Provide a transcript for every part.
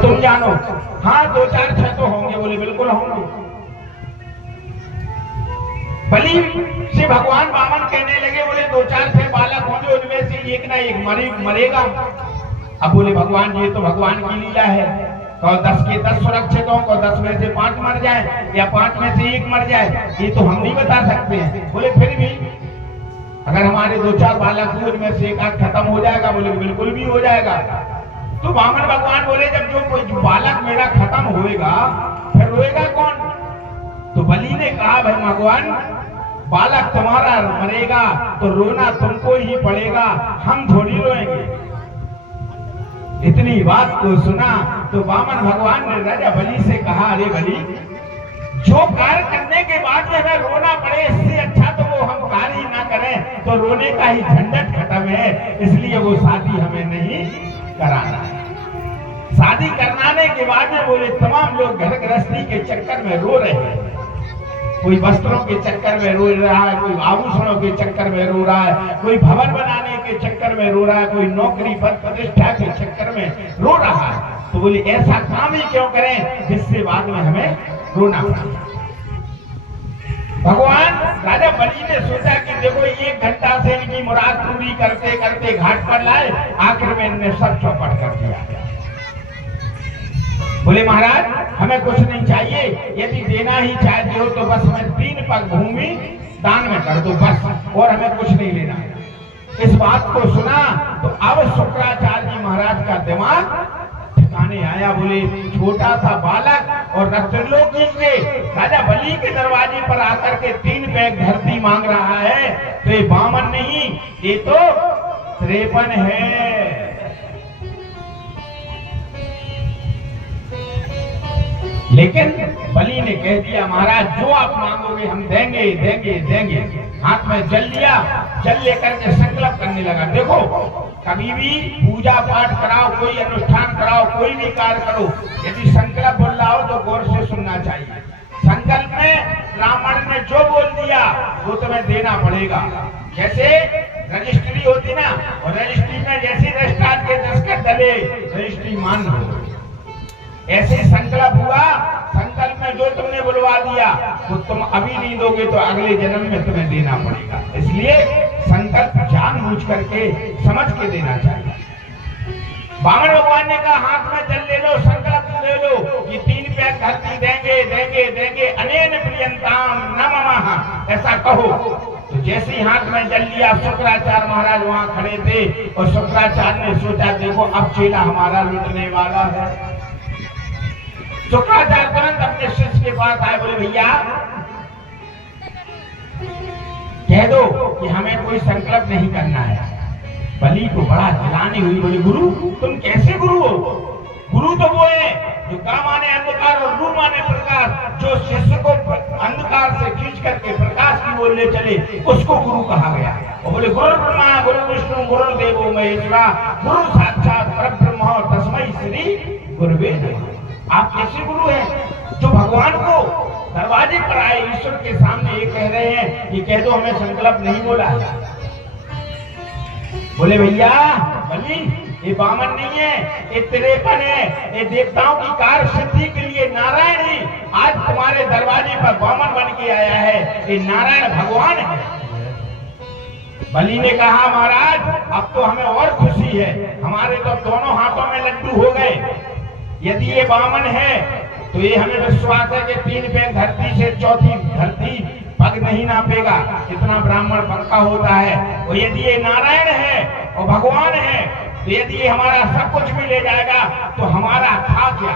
तुम जानो। हाँ 2-4-6 तो होंगे। बोले बिल्कुल होंगे। बलि से भगवान वामन कहने लगे, बोले 2-4-6 बालक होंगे, उनमें से एक ना एक मरेगा। अब बोले भगवान ये तो भगवान की लीला है, कहो 10 के 10 सुरक्षित हो, कहो 10 में से 5 मर जाए या 5 में से 1 मर जाए, ये तो हम नहीं बता सकते हैं। बोले फिर भी अगर हमारे 2-4 बालक हुए, उनमें से एक आध खत्म हो जाएगा। बोले बिल्कुल भी हो जाएगा। तो वामन भगवान बोले जब जो कोई बालक मेरा खत्म होएगा फिर रोएगा कौन? तो बलि ने कहा भाई भगवान बालक तुम्हारा मरेगा तो रोना तुमको ही पड़ेगा, हम थोड़ी रोएंगे। इतनी बात को सुना तो वामन भगवान ने राजा बलि से कहा, अरे बलि जो कार्य करने के बाद में हमें रोना पड़े इससे अच्छा तो वो हम कार्य ही ना करें, तो रोने का ही झंझट खत्म है, इसलिए वो शादी हमें नहीं कराना है। शादी कराने के बाद में बोले तमाम लोग घर गृहस्थी के चक्कर में रो रहे हैं। कोई वस्त्रों के चक्कर में रो रहा है, कोई आभूषणों के चक्कर में रो रहा है, कोई भवन बनाने के चक्कर में रो रहा है, कोई नौकरी पद प्रतिष्ठा के चक्कर में रो रहा है। तो बोले ऐसा काम ही क्यों करें जिससे बाद में हमें रोना पड़े। भगवान राजा बलि ने सोचा कि देखो 1 घंटा से इनकी मुराद पूरी करते करते घाट पर लाए, आखिर में इनने सब चौपट कर दिया। बोले महाराज हमें कुछ नहीं चाहिए, यदि देना ही चाहते हो तो बस हमें 3 पग भूमि दान में कर दो बस, और हमें कुछ नहीं लेना। इस बात को सुना तो अब शुक्राचार्य जी महाराज का दिमाग ठिकाने आया। बोले छोटा सा बालक और त्रिलोकी के राजा बलि के दरवाजे पर आकर के 3 पैग धरती मांग रहा है, तो ये वामन नहीं, ये तो 53 है। लेकिन बलि ने कह दिया महाराज जो आप मांगोगे हम देंगे देंगे देंगे। हाथ में जल लिया, जल लेकर के संकल्प करने लगा। देखो कभी भी पूजा पाठ कराओ, कोई अनुष्ठान कराओ, कोई भी कार्य करो, यदि संकल्प बोल रहा हो तो गौर से सुनना चाहिए। संकल्प में ब्राह्मण ने जो बोल दिया वो तुम्हें देना पड़ेगा। जैसे रजिस्ट्री होती ना, और रजिस्ट्री में जैसे रजिस्ट्रार के दस्तखत डले रजिस्ट्री मान लो, ऐसे संकल्प हुआ। संकल्प में जो तुमने बुलवा दिया वो तुम अभी नहीं दोगे तो अगले जन्म में तुम्हें देना पड़ेगा। इसलिए संकल्प जानबूझ करके समझ के देना चाहिए। वामन भगवान ने कहा हाथ में जल ले लो, संकल्प ले लो कि 3 पैग धरती देंगे देंगे देंगे, अनेन प्रियंताम न ममः, ऐसा कहो। तो जैसे ही हाथ में जल लिया, शुक्राचार्य महाराज वहां खड़े थे और शुक्राचार्य ने सोचा देखो अब चेला हमारा लुटने वाला है। शुक्राचार्य तुरंत अपने शिष्य के पास आए, बोले भैया कह दो कि हमें कोई संकल्प नहीं करना है। बलि को बड़ा जलानी हुई। बोले गुरु तुम कैसे गुरु हो? गुरु तो वो है जो गा माने अंधकार और रू माने प्रकाश, जो शिष्य को अंधकार से खींच करके प्रकाश की ओर ले चले उसको गुरु कहा गया। और बोले गुरु ब्रह्मा गुरु विष्णु गुरु देवो महेश्वरा गुरु साक्षात परब्रह्म तस्मै श्री गुरुवे नमः। आप कैसे गुरु हैं जो भगवान को दरवाजे पर आए ईश्वर के सामने ये कह रहे हैं कि कह दो हमें संकल्प नहीं बोला। बोले भैया बलि ये वामन नहीं है, ये 53 है, ये देवताओं की कार्य सिद्धि के लिए नारायण ही आज तुम्हारे दरवाजे पर वामन बन के आया है, ये नारायण भगवान है। बलि ने कहा महाराज अब तो हमें और खुशी है, हमारे तो दोनों हाथों में लड्डू हो गए। यदि ये वामन है तो ये हमें विश्वास है कि 3 पैग धरती से 4थी धरती पग नहीं नापेगा, इतना ब्राह्मण पक्का होता है। और यदि ये नारायण है और भगवान है तो यदि ये हमारा सब कुछ भी ले जाएगा तो हमारा था क्या?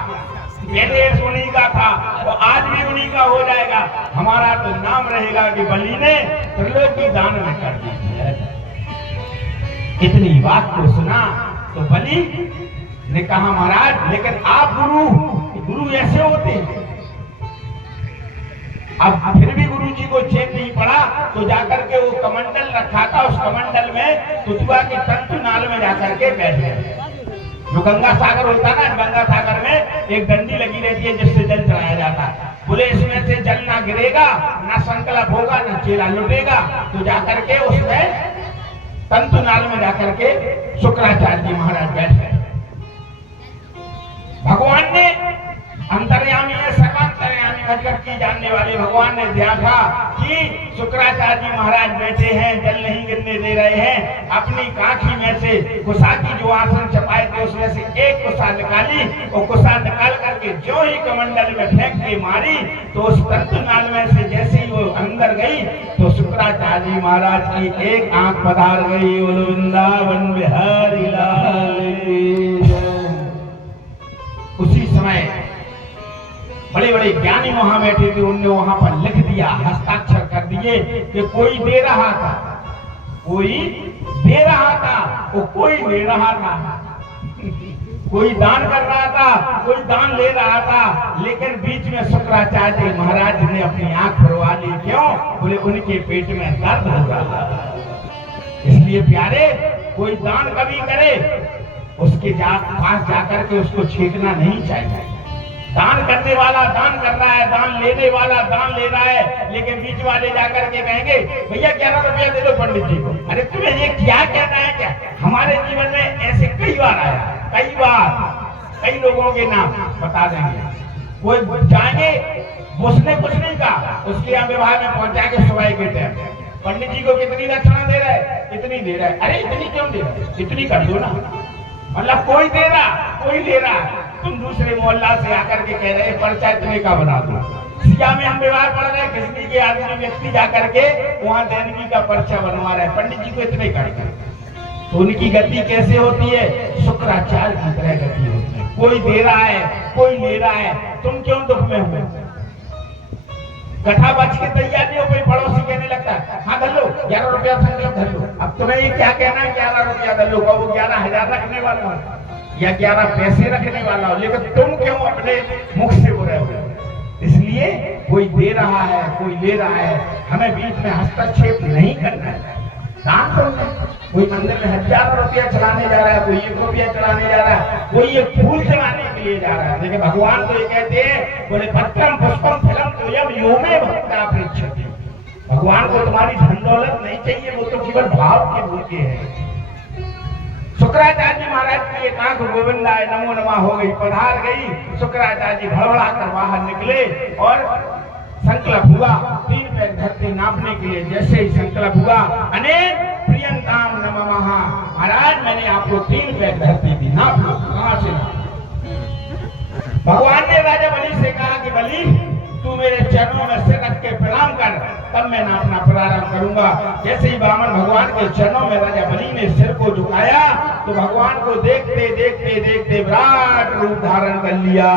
पहले उन्हीं का था तो आज भी उन्हीं का हो जाएगा। हमारा तो नाम रहेगा कि बलि ने त्रिलोकी दान में कर दी है। इतनी बात को सुना तो बलि ने कहा महाराज लेकिन आप गुरु ऐसे होते हैं। अब फिर भी गुरु जी को चैन नहीं पड़ा तो जाकर के वो कमंडल रखा था, उस कमंडल में तुतुआ के तंतु नाल में जाकर के बैठ गए। जो गंगा सागर होता है ना, गंगा सागर में एक डंडी लगी रहती है जिससे जल चढ़ाया जाता है। बोले इसमें से जल ना गिरेगा, ना संकल्प होगा, ना चेला लुटेगा, तो जाकर के उसमें तंतु नाल में जाकर के शुक्राचार्य जी महाराज बैठ गए। भगवान खटखट की जानने वाले भगवान ने देखा कि शुक्राचार्य जी महाराज बैठे हैं, जल नहीं गिरने दे रहे हैं। अपनी काखी में से कुशा की जो आसन चपाए थे उसमें से एक कुशा निकाली और कुशा निकाल करके जो ही कमंडल में फेंक के मारी तो उस तंतुनाल में से जैसे ही वो अंदर गई तो शुक्राचार्य जी महाराज की एक आंख पधार गई। बोलो वृंदावन बिहारी लाल की जय। उसी समय बड़े बड़े ज्ञानी वहां बैठे थे, उनने वहां पर लिख दिया, हस्ताक्षर कर दिए कि कोई दे रहा था, कोई दे रहा था, वो कोई ले रहा था, कोई दान कर रहा था, कोई दान ले रहा था। लेकिन बीच में शुक्राचार्य महाराज ने अपनी आंख भरवा ली। क्यों? बोले उनके पेट में दर्द हो रहा है। इसलिए प्यारे, कोई दान कभी करे उसके पास जाकर के उसको छींकना नहीं चाहिए। दान करने वाला दान कर रहा है, दान लेने वाला दान ले रहा है, लेकिन बीच वाले जाकर के कहेंगे भैया 11 रुपया दे दो पंडित जी को। अरे तुम्हें ये क्या कहना है? क्या हमारे जीवन में ऐसे कई बार आया, कई बार, कई लोगों के नाम बता देंगे। कोई जाएंगे, उसने कुछ नहीं कहा, उसके यहाँ विवाह में पहुंचा के सुबह के टाइम पंडित जी को कितनी दक्षिणा दे रहा है? इतनी दे रहा है। अरे इतनी क्यों दे रहा है? इतनी कर दो ना। मतलब कोई दे रहा, कोई ले रहा। तुम दूसरे मोहल्ला से आकर के कह रहे हैं पर्चा इतने का बना दो। सिया में हम विवाह पढ़ रहे हैं, किसनी के आदमी व्यक्ति जाकर के वहां देनगी का पर्चा बनवा रहे हैं, पंडित जी को इतने करके। तो उनकी गति कैसे होती है? शुक्राचार्य की तरह गति होती है। कोई दे रहा है, कोई ले रहा है, तुम क्यों दुख में हो? कथा बच के तैयार नहीं हो, कोई पड़ोसी कहने लगता है हाँ धर लो 11 रुपया संकल्प धर लो। अब तुम्हें ये क्या कहना है 11 रुपया धर लो? वो 11,000 रखने वाला हो या 11 पैसे रखने वाला हो, लेकिन तुम क्यों अपने मुख से बुरे हो? इसलिए कोई दे रहा है, कोई ले रहा है, हमें बीच में हस्तक्षेप नहीं करना है। दान करो। कोई मंदिर में 1000 रुपया चलाने जा रहा है, कोई 1 रुपया चलाने जा रहा है, कोई एक फूल चलाने के लिए जा रहा है। लेकिन भगवान तो ये कहते हैं, बोले पत्रम पुष्पम फलम तुयम यो मे भक्ता पृच्छति। भगवान को तुम्हारी धन दौलत नहीं चाहिए, वो तो केवल भाव के भूखे हैं। शुक्राचार्य महाराज की एक आंख गोविंदाय नमो नमः हो गई, पधार गई। शुक्राचार्य भड़बड़ा कर बाहर निकले और संकल्प हुआ 3 पैर धरती नापने के लिए। जैसे ही संकल्प हुआ, अनेक प्रियंताम नमः, महाराज मैंने आपको 3 पैर धरती दी, नाप लो। कहां से? भगवान ने राजा बलि से कहा कि बलि तू मेरे चरणों में सिर रख के प्रणाम कर, तब मैं नापना प्रारंभ करूंगा। जैसे ही वामन भगवान के चरणों में राजा बलि ने सिर को झुकाया तो भगवान को देखते देखते देखते विराट रूप धारण कर लिया।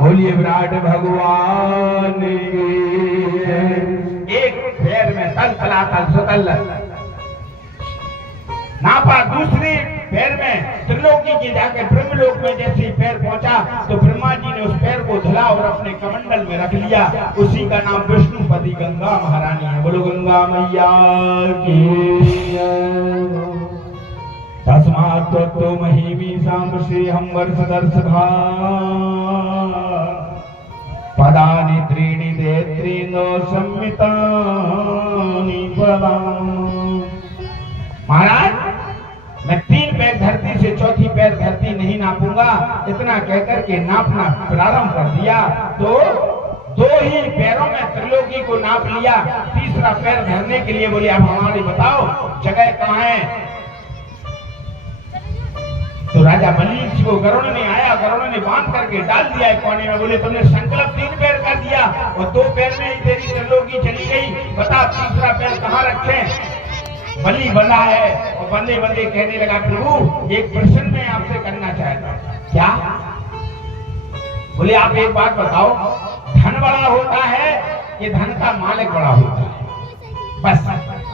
बोलिए विराट भगवान। एक पैर में तल तलातल सुतल नापा, दूसरी पैर में त्रिलोकी के जाके ब्रह्मलोक में जैसे पैर पहुंचा तो ब्रह्मा जी ने उस पैर को धुला और अपने कमंडल में रख लिया। उसी का नाम विष्णुपति गंगा महारानी है। बोलो गंगा मैया की। तस्मात् त्वत्तो महिमी सांबश्री हम वर्ष दर्शधा पदानि त्रीणि देत्रीनो संमितानि पदानि। महाराज मैं 3 पैर धरती से चौथी पैर धरती नहीं नापूंगा, इतना कहकर के नापना प्रारंभ कर दिया। तो 2 ही पैरों में त्रिलोकी को नाप लिया। तीसरा पैर धरने के लिए बोले अब हमारी बताओ जगह कहाँ है? तो राजा बलि को गरुड़ ने आया, गरुड़ ने बांध करके डाल दिया एक कोने में। बोले तुमने संकल्प 3 पैर कर दिया और 2 पैर में ही तेरी त्रिलोकी चली गई, बता तीसरा पैर कहाँ रखे? बलि बंधा है और बंदे बंदे कहने लगा प्रभु एक प्रश्न मैं आपसे करना चाहता हूँ। क्या? बोले आप एक बात बताओ, धन बड़ा होता है कि धन का मालिक बड़ा होता है? बस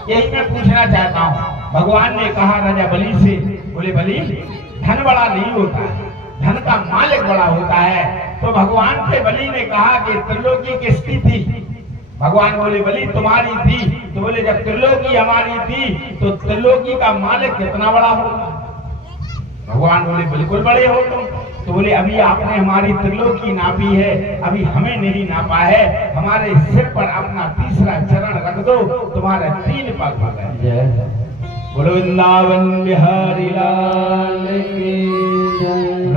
यही मैं पूछना चाहता हूँ। भगवान ने कहा राजा बलि से, बोले बलि धन बड़ा नहीं होता है, धन का मालिक बड़ा होता है। तो भगवान से बलि ने कहा कि त्रिलोकी किसकी थी? भगवान बोले बलि तुम्हारी थी। तो बोले जब त्रिलोकी हमारी थी तो त्रिलोकी का मालिक कितना बड़ा होगा? भगवान बोले बिल्कुल बड़े हो तुम। तो बोले अभी आपने हमारी त्रिलोकी नापी है, अभी हमें नहीं नापा है, हमारे सिर पर अपना तीसरा चरण रख दो, तुम्हारे 3 पग हो गए। बोलो वृंदावन बिहारी लाल की जय।